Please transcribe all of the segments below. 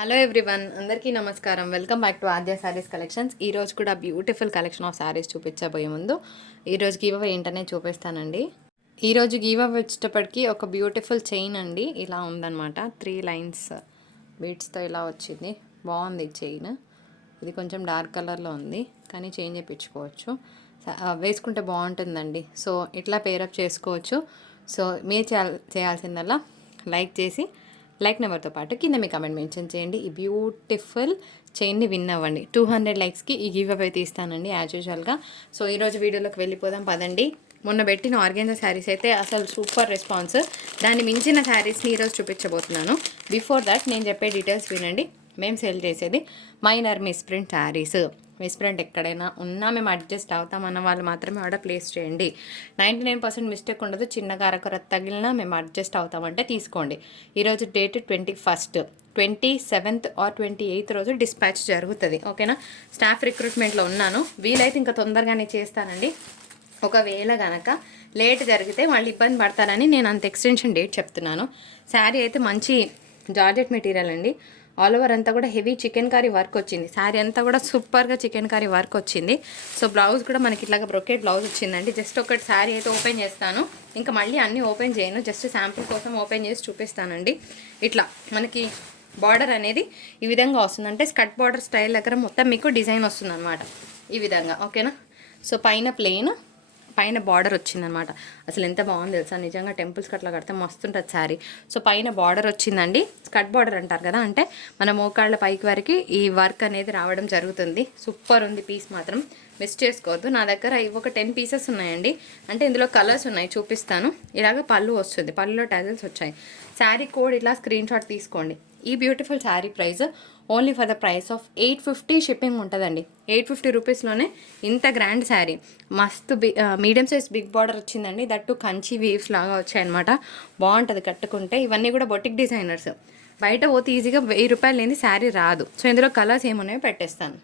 Hello everyone, అందరికీ నమస్కారం. Welcome back to Aadya saris collections. ఈరోజు కూడా బ్యూటిఫుల్ కలెక్షన్ ఆఫ్ శారీస్ చూపించబోయే ముందు ఈరోజు గివ్ అవే ఏంటనే చూపిస్తానండి. ఈరోజు గివ్ అవే వచ్చేటప్పటికి ఒక బ్యూటిఫుల్ చైన్ అండి. ఇలా ఉందన్నమాట. 3 లైన్స్ బీడ్స్తో ఇలా వచ్చింది. బాగుంది చైన్. ఇది కొంచెం డార్క్ కలర్లో ఉంది, కానీ చైన్ చేయించుకోవచ్చు. వేసుకుంటే బాగుంటుందండి. సో ఇట్లా పేరప్ చేసుకోవచ్చు. సో మీరు చేయాల్సిందల్లా లైక్ నెంబర్తో పాటు కింద మీ కమెంట్ మెన్షన్ చేయండి. ఈ బ్యూటిఫుల్ చైన్ని విన్ అవ్వండి. 200 లైక్స్కి ఈ గివ్ అవే తీస్తానండి యాజ్ యూజువల్గా. సో ఈరోజు వీడియోలోకి వెళ్ళిపోదాం పదండి. మొన్న పెట్టిన ఆర్గెన్జా శారీస్ అయితే అసలు సూపర్ రెస్పాన్స్. దాన్ని మించిన శారీస్ని ఈరోజు చూపించబోతున్నాను. బిఫోర్ దట్ నేను చెప్పే డీటెయిల్స్ వినండి. మేము సేల్ చేసేది మైనర్ మిస్ప్రింట్ శారీస్. మిస్ప్రింట్ ఎక్కడైనా ఉన్నా మేము అడ్జస్ట్ అవుతామన్న వాళ్ళు మాత్రమే ఆర్డర్ ప్లేస్ చేయండి. 99% మిస్టేక్ ఉండదు. చిన్నగా అరకొర తగిలినా మేము అడ్జస్ట్ అవుతామంటే తీసుకోండి. ఈరోజు date 21st, 27th are 28th రోజు డిస్పాచ్ జరుగుతుంది. ఓకేనా? స్టాఫ్ రిక్రూట్మెంట్లో ఉన్నాను. వీలైతే ఇంకా తొందరగానే చేస్తానండి. ఒకవేళ కనుక లేట్ జరిగితే వాళ్ళు ఇబ్బంది పడతారని నేను అంత ఎక్స్టెన్షన్ డేట్ చెప్తున్నాను. శారీ అయితే మంచి జార్జెట్ మెటీరియల్ అండి. ఆల్ ఓవర్ అంతా కూడా హెవీ చికెన్ కర్రీ వర్క్ వచ్చింది. శారీ అంతా కూడా సూపర్గా చికెన్ కర్రీ వర్క్ వచ్చింది. సో బ్లౌజ్ కూడా మనకి ఇట్లాగా బ్రొకెట్ బ్లౌజ్ వచ్చిందండి. జస్ట్ ఒకటి శారీ అయితే ఓపెన్ చేస్తాను. ఇంకా మళ్ళీ అన్నీ ఓపెన్ చేయను. జస్ట్ శాంపుల్ కోసం ఓపెన్ చేసి చూపిస్తానండి. ఇట్లా మనకి బార్డర్ అనేది ఈ విధంగా వస్తుంది. అంటే స్కర్ట్ బార్డర్ స్టైల్ దగ్గర మొత్తం మీకు డిజైన్ వస్తుంది అనమాట ఈ విధంగా. ఓకేనా? సో పైన ప్లెయిన్, పైన బార్డర్ వచ్చిందనమాట. అసలు ఎంత బాగుంది తెలుసా, నిజంగా టెంపుల్స్కి అట్లా కడితే మస్తు ఉంటుంది శారీ. సో పైన బార్డర్ వచ్చిందండి. స్కర్ట్ బార్డర్ అంటారు కదా, అంటే మన మోకాళ్ళ పైకి వరకు ఈ వర్క్ అనేది రావడం జరుగుతుంది. సూపర్ ఉంది పీస్, మాత్రం మిస్ చేసుకోవద్దు. నా దగ్గర ఇవి ఒక 10 పీసెస్ ఉన్నాయండి. అంటే ఇందులో కలర్స్ ఉన్నాయి, చూపిస్తాను. ఇలాగ పళ్ళు వస్తుంది, పళ్ళులో టజల్స్ వచ్చాయి. శారీ కోడ్ ఇట్లా స్క్రీన్ షాట్ తీసుకోండి. ఈ beautiful sari price only for the price of 850 shipping ఉంటుందండి. 850 రూపీస్లోనే ఇంత గ్రాండ్ శారీ. మస్తు మీడియం సైజ్ బిగ్ బార్డర్ వచ్చిందండి. దట్టు కంచి వీవ్స్ లాగా వచ్చాయన్నమాట. బాగుంటుంది కట్టుకుంటే. ఇవన్నీ కూడా బొటిక్ డిజైనర్స్. బయట పోతే ఈజీగా 1000 రూపాయలు లేని శారీ రాదు. సో ఇందులో కలర్స్ ఏమున్నాయో పెట్టేస్తాను.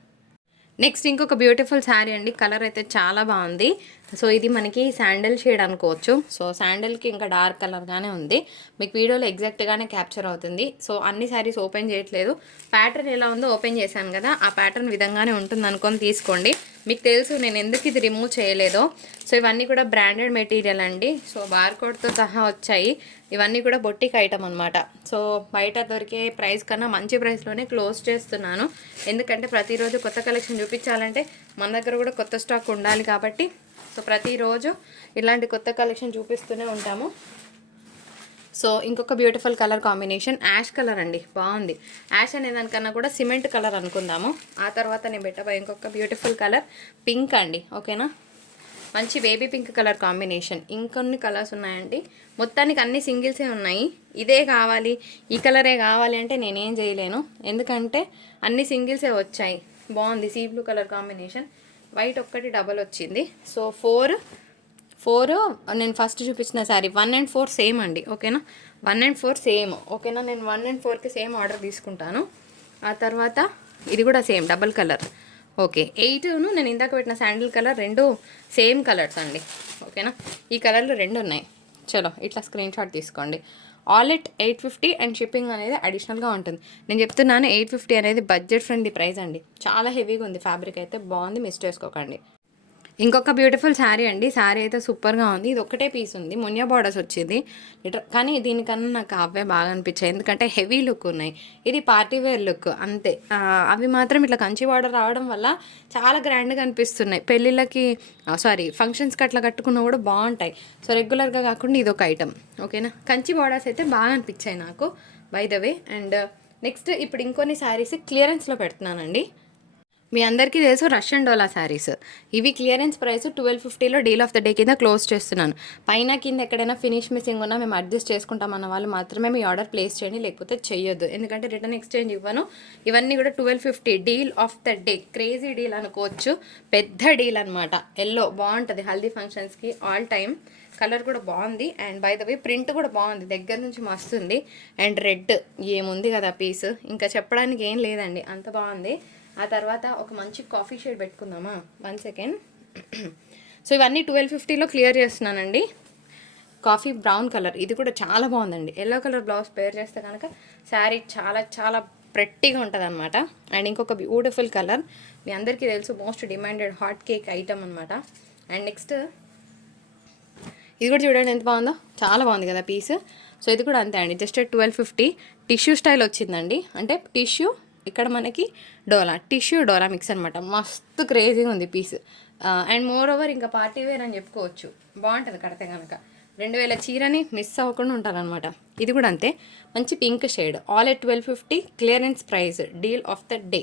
నెక్స్ట్ ఇంకొక బ్యూటిఫుల్ శారీ అండి. కలర్ అయితే చాలా బాగుంది. సో ఇది మనకి శాండల్ షేడ్ అనుకోవచ్చు. సో శాండల్కి ఇంకా డార్క్ కలర్గానే ఉంది. మీకు వీడియోలో ఎగ్జాక్ట్గానే క్యాప్చర్ అవుతుంది. సో అన్ని శారీస్ ఓపెన్ చేయట్లేదు. ప్యాటర్న్ ఎలా ఉందో ఓపెన్ చేశాను కదా, ఆ ప్యాటర్న్ విధంగానే ఉంటుంది అనుకొని తీసుకోండి. మీకు తెలుసు నేను ఎందుకు ఇది రిమూవ్ చేయలేదో. సో ఇవన్నీ కూడా బ్రాండెడ్ మెటీరియల్ అండి. సో బార్కోడ్తో సహా వచ్చాయి. ఇవన్నీ కూడా బొట్టిక్ ఐటమ్ అనమాట. సో బయట దొరికే ప్రైస్ కన్నా మంచి ప్రైస్లోనే క్లోజ్ చేస్తున్నాను. ఎందుకంటే ప్రతిరోజు కొత్త కలెక్షన్ చూపించాలంటే మన దగ్గర కూడా కొత్త స్టాక్ ఉండాలి కాబట్టి. సో ప్రతిరోజు ఇలాంటి కొత్త కలెక్షన్ చూపిస్తూనే ఉంటాము. సో ఇంకొక beautiful colour combination ash colour అండి. బాగుంది. యాష్ అనే దానికన్నా కూడా సిమెంట్ కలర్ అనుకుందాము. ఆ తర్వాత నేను పెట్టబోయే ఇంకొక బ్యూటిఫుల్ కలర్ పింక్ అండి. ఓకేనా? మంచి బేబీ పింక్ కలర్ కాంబినేషన్. ఇంకొన్ని కలర్స్ ఉన్నాయండి. మొత్తానికి అన్ని సింగిల్సే ఉన్నాయి. ఇదే కావాలి, ఈ కలరే కావాలి అంటే నేనేం చేయలేను. ఎందుకంటే అన్ని సింగిల్సే వచ్చాయి. బాగుంది. Sea blue colour combination, white ఒక్కటి డబల్ వచ్చింది. సో 4 నేను ఫస్ట్ చూపించిన శారీ 1 and 4 సేమ్ అండి. ఓకేనా? 1 and 4 సేమ్. ఓకేనా? నేను 1 and 4కి సేమ్ ఆర్డర్ తీసుకుంటాను. ఆ తర్వాత ఇది కూడా సేమ్ డబల్ కలర్. ఓకే. 8ను నేను ఇందాక పెట్టిన శాండిల్ కలర్, రెండు సేమ్ కలర్స్ అండి. ఓకేనా? ఈ కలర్లు రెండు ఉన్నాయి. చలో ఇట్లా స్క్రీన్ షాట్ తీసుకోండి. ఆల్ ఎట్ 850 అండ్ షిప్పింగ్ అనేది అడిషనల్గా ఉంటుంది. నేను చెప్తున్నాను 850 అనేది బడ్జెట్ ఫ్రెండ్లీ ప్రైస్ అండి. చాలా హెవీగా ఉంది. ఫ్యాబ్రిక్ అయితే బాగుంది, మిస్ చేసుకోకండి. ఇంకొక బ్యూటిఫుల్ శారీ అండి. శారీ అయితే సూపర్గా ఉంది. ఇది ఒక్కటే పీస్ ఉంది. మునియా బార్డర్స్ వచ్చింది కానీ దీనికన్నా నాకు అవే బాగా అనిపించాయి. ఎందుకంటే హెవీ లుక్ ఉన్నాయి. ఇది పార్టీ వేర్ లుక్ అంతే. అవి మాత్రం ఇట్లా కంచి బార్డర్ రావడం వల్ల చాలా గ్రాండ్గా అనిపిస్తున్నాయి. పెళ్ళిళ్ళకి ఫంక్షన్స్కి అట్లా కట్టుకున్నా కూడా బాగుంటాయి. సో రెగ్యులర్గా కాకుండా ఇది ఒక ఐటమ్. ఓకేనా? కంచి బార్డర్స్ అయితే బాగా అనిపించాయి నాకు, by the way. And next ఇప్పుడు ఇంకొన్ని శారీస్ క్లియరెన్స్లో పెడుతున్నానండి. మీ అందరికీ తెలుసు రష్యన్ డోలా శారీస్. ఇవి క్లియరెన్స్ ప్రైస్ 1250లో డీల్ ఆఫ్ ద డే కింద క్లోజ్ చేస్తున్నాను. పైన కింద ఎక్కడైనా ఫినిష్ మిస్సింగ్ ఉన్నా మేము అడ్జస్ట్ చేసుకుంటామన్న వాళ్ళు మాత్రమే మీ ఆర్డర్ ప్లేస్ చేయండి, లేకపోతే చేయొద్దు. ఎందుకంటే రిటర్న్ ఎక్స్చేంజ్ ఇవ్వను. ఇవన్నీ కూడా 1250 deal of the day. Crazy deal అనుకోవచ్చు. పెద్ద డీల్ అనమాట. ఎల్లో బాగుంటుంది హల్దీ ఫంక్షన్స్కి ఆల్ టైమ్. కలర్ కూడా బాగుంది. And by the way print కూడా బాగుంది, దగ్గర నుంచి మస్తుంది. అండ్ రెడ్ ఏముంది కదా పీస్, ఇంకా చెప్పడానికి ఏం లేదండి, అంత బాగుంది. ఆ తర్వాత ఒక మంచి కాఫీ షేడ్ పెట్టుకుందామా? 1 సెకండ్. సో ఇవన్నీ 1250లో క్లియర్ చేస్తున్నానండి. కాఫీ బ్రౌన్ కలర్, ఇది కూడా చాలా బాగుందండి. ఎల్లో కలర్ బ్లౌజ్ పేర్ చేస్తే కనుక శారీ చాలా చాలా ప్రెట్టిగా ఉంటుంది అనమాట. అండ్ ఇంకొక బ్యూటిఫుల్ కలర్, మీ అందరికీ తెలుసు most demanded hot cake item అనమాట. అండ్ నెక్స్ట్ ఇది కూడా చూడండి ఎంత బాగుందో, చాలా బాగుంది కదా పీస్. సో ఇది కూడా అంతే అండి, జస్ట్ 1250. టిష్యూ స్టైల్ వచ్చిందండి, అంటే టిష్యూ ఇక్కడ మనకి డోలా, టిష్యూ డోలా మిక్స్ అనమాట. మస్తు క్రేజీగా ఉంది పీస్. అండ్ మోర్ ఓవర్ ఇంకా పార్టీ వేర్ అని చెప్పుకోవచ్చు, బాగుంటుంది కడితే కనుక. 2000 చీరని మిస్ అవ్వకుండా ఉంటారనమాట. ఇది కూడా అంతే, మంచి pink shade, all at 1250, clearance price, deal of the day.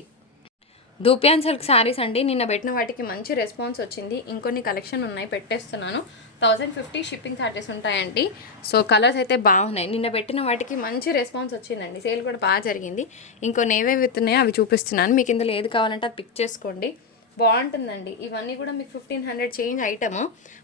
Dupion silk saris అండి, నిన్న పెట్టిన వాటికి మంచి రెస్పాన్స్ వచ్చింది. ఇంకొన్ని కలెక్షన్ ఉన్నాయి, పెట్టేస్తున్నాను. 1050 షిప్పింగ్ ఛార్జెస్ ఉంటాయండి. సో కలర్స్ అయితే బాగున్నాయి, నిన్న పెట్టిన వాటికి మంచి రెస్పాన్స్ వచ్చిందండి, సేల్ కూడా బాగా జరిగింది. ఇంకొన్ని ఏవేవి ఉన్నాయో అవి చూపిస్తున్నాను, మీకు ఇందులో ఏది కావాలంటే అది పిక్ చేసుకోండి, బాగుంటుందండి. ఇవన్నీ కూడా మీకు 1500 చేంజ్ ఐటము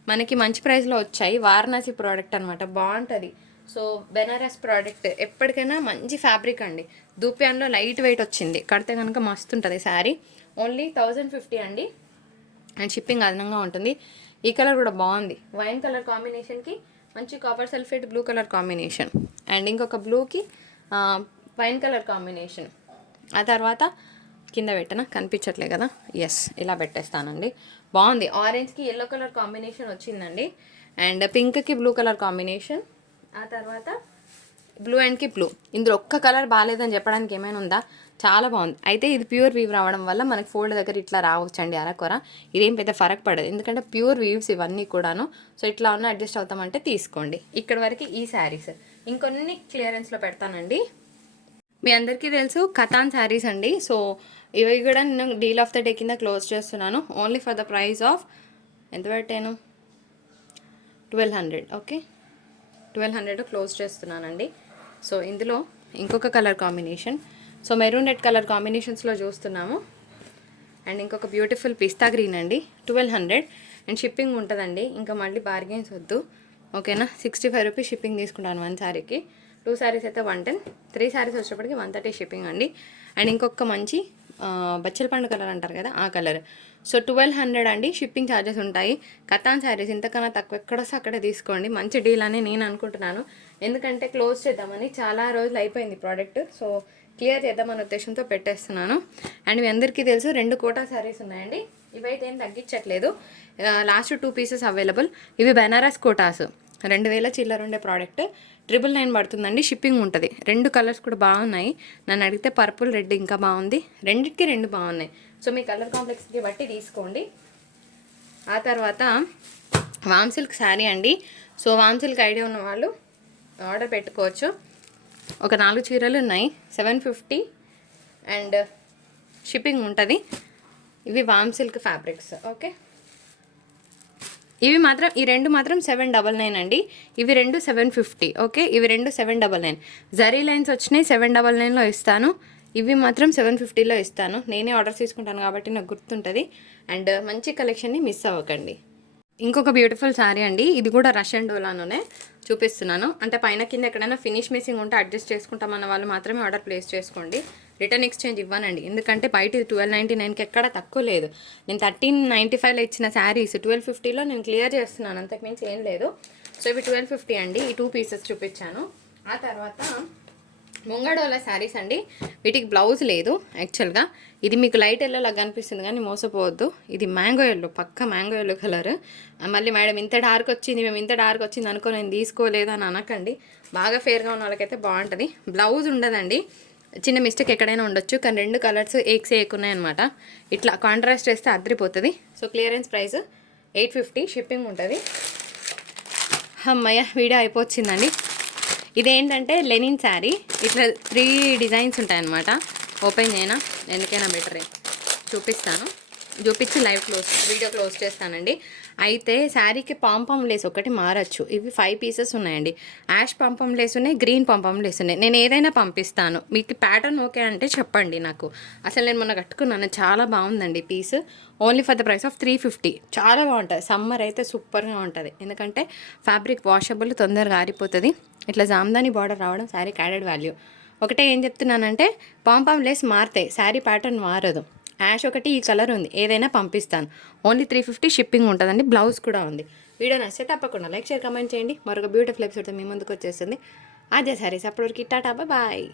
మనకి మంచి ప్రైస్లో వచ్చాయి. వారణాసి ప్రోడక్ట్ అనమాట, బాగుంటుంది. సో బెనారస్ ప్రోడక్ట్ ఎప్పటికైనా మంచి ఫ్యాబ్రిక్ అండి. దూపియాన్లో లైట్ వెయిట్ వచ్చింది, కడితే కనుక మస్తు ఉంటుంది శారీ. ఓన్లీ 1050 అండి, అండ్ షిప్పింగ్ అదనంగా ఉంటుంది. ఈ కలర్ కూడా బాగుంది, వైన్ కలర్ కాంబినేషన్కి మంచి copper sulphate blue colour combination, and ఇంకొక బ్లూకి వైన్ కలర్ కాంబినేషన్. ఆ తర్వాత కింద పెట్టన కనిపించట్లే కదా, ఎస్ ఇలా పెట్టేస్తానండి. బాగుంది, ఆరెంజ్కి ఎల్లో కలర్ కాంబినేషన్ వచ్చిందండి, అండ్ పింక్కి బ్లూ కలర్ కాంబినేషన్. ఆ తర్వాత బ్లూ అండ్కి బ్లూ. ఇందులో ఒక్క కలర్ బాగాలేదని చెప్పడానికి ఏమైనా ఉందా, చాలా బాగుంది. అయితే ఇది ప్యూర్ వీవ్ రావడం వల్ల మనకి ఫోల్డ్ దగ్గర ఇట్లా రావచ్చండి అరకొర, ఇదేం పెద్ద ఫరక్ పడదు, ఎందుకంటే ప్యూర్ వీవ్స్ ఇవన్నీ కూడాను. సో ఇట్లా ఉన్న అడ్జస్ట్ అవుతామంటే తీసుకోండి. ఇక్కడ వరకు ఈ శారీస్, ఇంకొన్ని క్లియరెన్స్లో పెడతానండి. మీ అందరికీ తెలుసు కథాన్ శారీస్ అండి. సో ఇవి కూడా నేను డీల్ ఆఫ్ ద డే కింద క్లోజ్ చేస్తున్నాను, only for the price of ఎంత పెట్టాను, 1200. ఓకే, 1200 క్లోజ్ చేస్తున్నానండి. సో ఇందులో ఇంకొక colour combination, so maroon red colour కాంబినేషన్స్లో చూస్తున్నాము. అండ్ ఇంకొక బ్యూటిఫుల్ పిస్తా గ్రీన్ అండి, 1200, అండ్ షిప్పింగ్ ఉంటుందండి. ఇంకా మళ్ళీ బార్గెన్స్ వద్దు, ఓకేనా. 65 రూపీస్ షిప్పింగ్ తీసుకుంటాను 1 శారీకి. 2 శారీస్ అయితే 110, 3 శారీస్ వచ్చేటప్పటికి 130 షిప్పింగ్ అండి. అండ్ ఇంకొక మంచి బచ్చల పండు కలర్ అంటారు కదా, ఆ కలర్. సో 1200 అండి, షిప్పింగ్ ఛార్జెస్ ఉంటాయి. కథాన్ శారీస్ ఇంతకన్నా తక్కువ ఎక్కడొస్తే అక్కడే తీసుకోండి, మంచి డీల్ అని నేను అనుకుంటున్నాను. ఎందుకంటే క్లోజ్ చేద్దామని, చాలా రోజులు అయిపోయింది ప్రోడక్ట్, సో క్లియర్ చేద్దామనే ఉద్దేశంతో పెట్టేస్తున్నాను. అండ్ మీ అందరికీ తెలుసు 2 కోటా శారీస్ ఉన్నాయండి, ఇవైతే ఏం తగ్గించట్లేదు. Last 2 pieces available. ఇవి బెనారస్ కోటాస్, 2000 చిల్లర ఉండే ప్రోడక్ట్, 999 పడుతుందండి, షిప్పింగ్ ఉంటుంది. 2 కలర్స్ కూడా బాగున్నాయి, నన్ను అడిగితే పర్పుల్ రెడ్ ఇంకా బాగుంది, రెండింటికి 2 బాగున్నాయి. సో మీ కలర్ కాంప్లెక్స్కి బట్టి తీసుకోండి. ఆ తర్వాత వామ్ సిల్క్ శారీ అండి. సో వామ్ సిల్క్ ఐడియా ఉన్న వాళ్ళు ఆర్డర్ పెట్టుకోవచ్చు. ఒక 4 చీరలు ఉన్నాయి, 750 అండ్ షిప్పింగ్ ఉంటుంది. ఇవి వామ్ సిల్క్ ఫ్యాబ్రిక్స్. ఓకే, ఇవి మాత్రం ఈ 2 మాత్రం 799 అండి, ఇవి 2 750. ఓకే, ఇవి 2 799. జరీ లైన్స్ వచ్చినాయి, 799లో ఇస్తాను. ఇవి మాత్రం 750లో ఇస్తాను. నేనే ఆర్డర్స్ తీసుకుంటాను కాబట్టి నాకు గుర్తుంటుంది. అండ్ మంచి కలెక్షన్ని మిస్ అవ్వకండి. ఇంకొక బ్యూటిఫుల్ శారీ అండి, ఇది కూడా రష్యన్ డోలాలోనే చూపిస్తున్నాను. అంటే పైన కింద ఎక్కడైనా ఫినిష్ మిస్సింగ్ ఉంటే అడ్జస్ట్ చేసుకుంటామన్న వాళ్ళు మాత్రమే ఆర్డర్ ప్లేస్ చేసుకోండి. రిటర్న్ ఎక్స్చేంజ్ ఇవ్వనండి, ఎందుకంటే బయట 1299కి ఎక్కడ తక్కువ లేదు. నేను 1395లో ఇచ్చిన శారీస్ 1250లో నేను క్లియర్ చేస్తున్నాను, అంతకుమించి ఏం లేదు. సో ఇవి 1250 అండి, ఈ 2 పీసెస్ చూపించాను. ఆ తర్వాత ముంగడోల శారీస్ అండి, వీటికి బ్లౌజ్ లేదు యాక్చువల్గా. ఇది మీకు లైట్ ఎల్లోలాగా కనిపిస్తుంది కానీ మోసపోవద్దు, ఇది మ్యాంగో ఎల్లో, పక్క మ్యాంగో ఎల్లో కలర్. మళ్ళీ మేడం ఇంత డార్క్ వచ్చింది, మేము ఇంత డార్క్ వచ్చింది అనుకో నేను తీసుకోలేదు అని అనకండి. బాగా ఫేర్గా ఉన్న వాళ్ళకైతే బాగుంటుంది. బ్లౌజ్ ఉండదండి, చిన్న మిస్టేక్ ఎక్కడైనా ఉండొచ్చు, కానీ 2 కలర్స్ ఏక్సే ఉన్నాయన్నమాట. ఇట్లా కాంట్రాస్ట్ వేస్తే అదిరిపోతుంది. సో క్లియరెన్స్ ప్రైస్ 850, షిప్పింగ్ ఉంటుంది. అమ్మయ్య, వీడియో అయిపోవచ్చిందండి. ఇదేంటంటే లెనిన్ శారీ, ఇట్లా 3 డిజైన్స్ ఉంటాయన్నమాట. ఓపెన్ చేయనా, ఎందుకైనా బెటరే, చూపించి వీడియో క్లోజ్ చేస్తానండి. అయితే శారీకి పాంపం లేస్ ఒకటి మారచ్చు. ఇవి 5 పీసెస్ ఉన్నాయండి, యాష్ పాంపం లేస్ ఉన్నాయి, గ్రీన్ పాంపం లేస్ ఉన్నాయి. నేను ఏదైనా పంపిస్తాను, మీకు ప్యాటర్న్ ఓకే అంటే చెప్పండి నాకు. అసలు నేను మొన్న కట్టుకున్నాను, చాలా బాగుందండి piece. Only for the price of 350. చాలా బాగుంటుంది, సమ్మర్ అయితే సూపర్గా ఉంటుంది, ఎందుకంటే ఫ్యాబ్రిక్ వాషబుల్, తొందరగా ఆరిపోతుంది. ఇట్లా జామ్దాని బార్డర్ రావడం శారీకి యాడెడ్ వాల్యూ. ఒకటే ఏం చెప్తున్నానంటే పాంపం లేస్ మారుతాయి, శారీ ప్యాటర్న్ మారదు. యాష్ ఒకటి ఈ కలర్ ఉంది, ఏదైనా పంపిస్తాను. ఓన్లీ 350 షిప్పింగ్ ఉంటుందండి, బ్లౌజ్ కూడా ఉంది. వీడియో నచ్చితే తప్పకుండా లైక్, షేర్, కమెంట్ చేయండి. మరొక బ్యూటిఫుల్ ఎపిసోడ్తో మీ ముందుకు వచ్చేస్తుంది ఆద్య శారీస్. అప్పటివరకు టాటా, బాయ్.